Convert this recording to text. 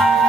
you